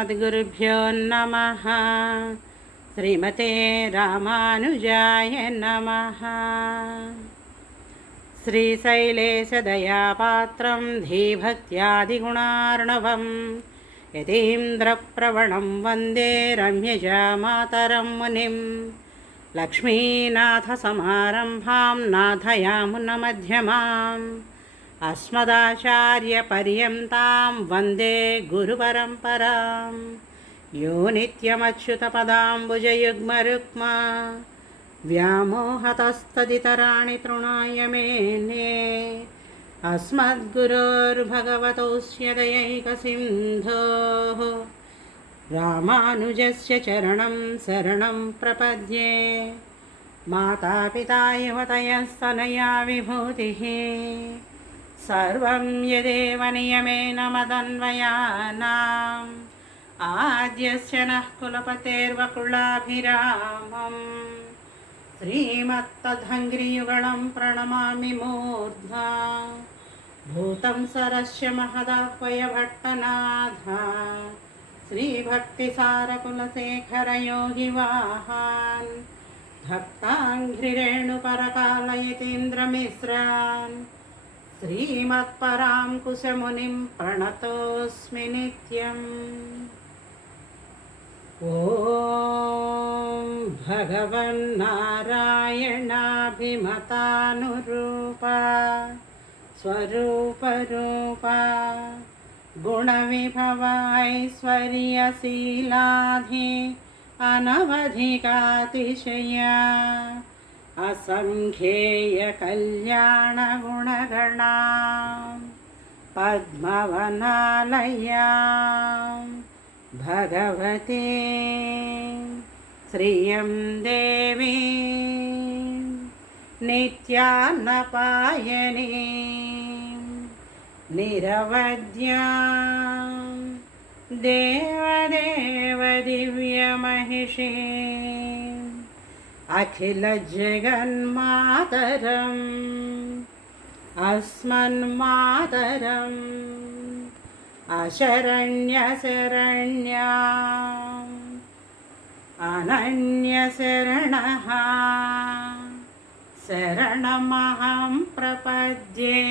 अस्मद्गुरुभ्यो नमः। श्रीमते रामानुजाय नमः। श्रीशैलेशदयापात्रं धीभक्त्यादिगुणार्णवं। यतीन्द्रप्रवणं वंदे रम्यजामातरं मुनिं लक्ष्मीनाथसमारम्भां नाथयामुनमध्यमाम्। अस्मदाचार्यपर्यन्तां वन्दे गुरुपरम्परां यो नित्यमच्युतपदाम्बुजयुग्मरुक्मा व्यामोहतस्तदितराणि तृणाय मेने अस्मद्गुरोर्भगवतोऽस्य दयैकसिन्धोः रामानुजस्य चरणं शरणं प्रपद्ये मातापिता युवतयस्तनया विभूतिः सर्वं यदेव नियमेन मदन्वयानाम् आद्यस्य नः कुलपतेर्वकुलाभिरामम् श्रीमत्तधङ्घ्रियुगलं प्रणमामि मूर्धा भूतं सरस्य महदाह्वयभट्टनाथ श्रीभक्तिसारकुलशेखरयोगिवाहान् भक्ताङ्घ्रिरेणुपरकालयतीन्द्रमिश्रान् श्रीमत्परां कुशमुनिं प्रणतोऽस्मि नित्यम् ॐ भगवन्नारायणाभिमतानुरूपा स्वरूपरूपा गुणविभवैश्वर्यशीलाधि अनवधिकातिशया असङ्ख्येयकल्याणगुणगणा पद्मवनालया भगवते श्रियं देवी नित्यान्नपायने निरवद्या देवदेव दिव्यमहिषे अखिलजगन्मातरम् अस्मन्मातरम् अशरण्यशरण्या अनन्यशरणः शरणमहं प्रपद्ये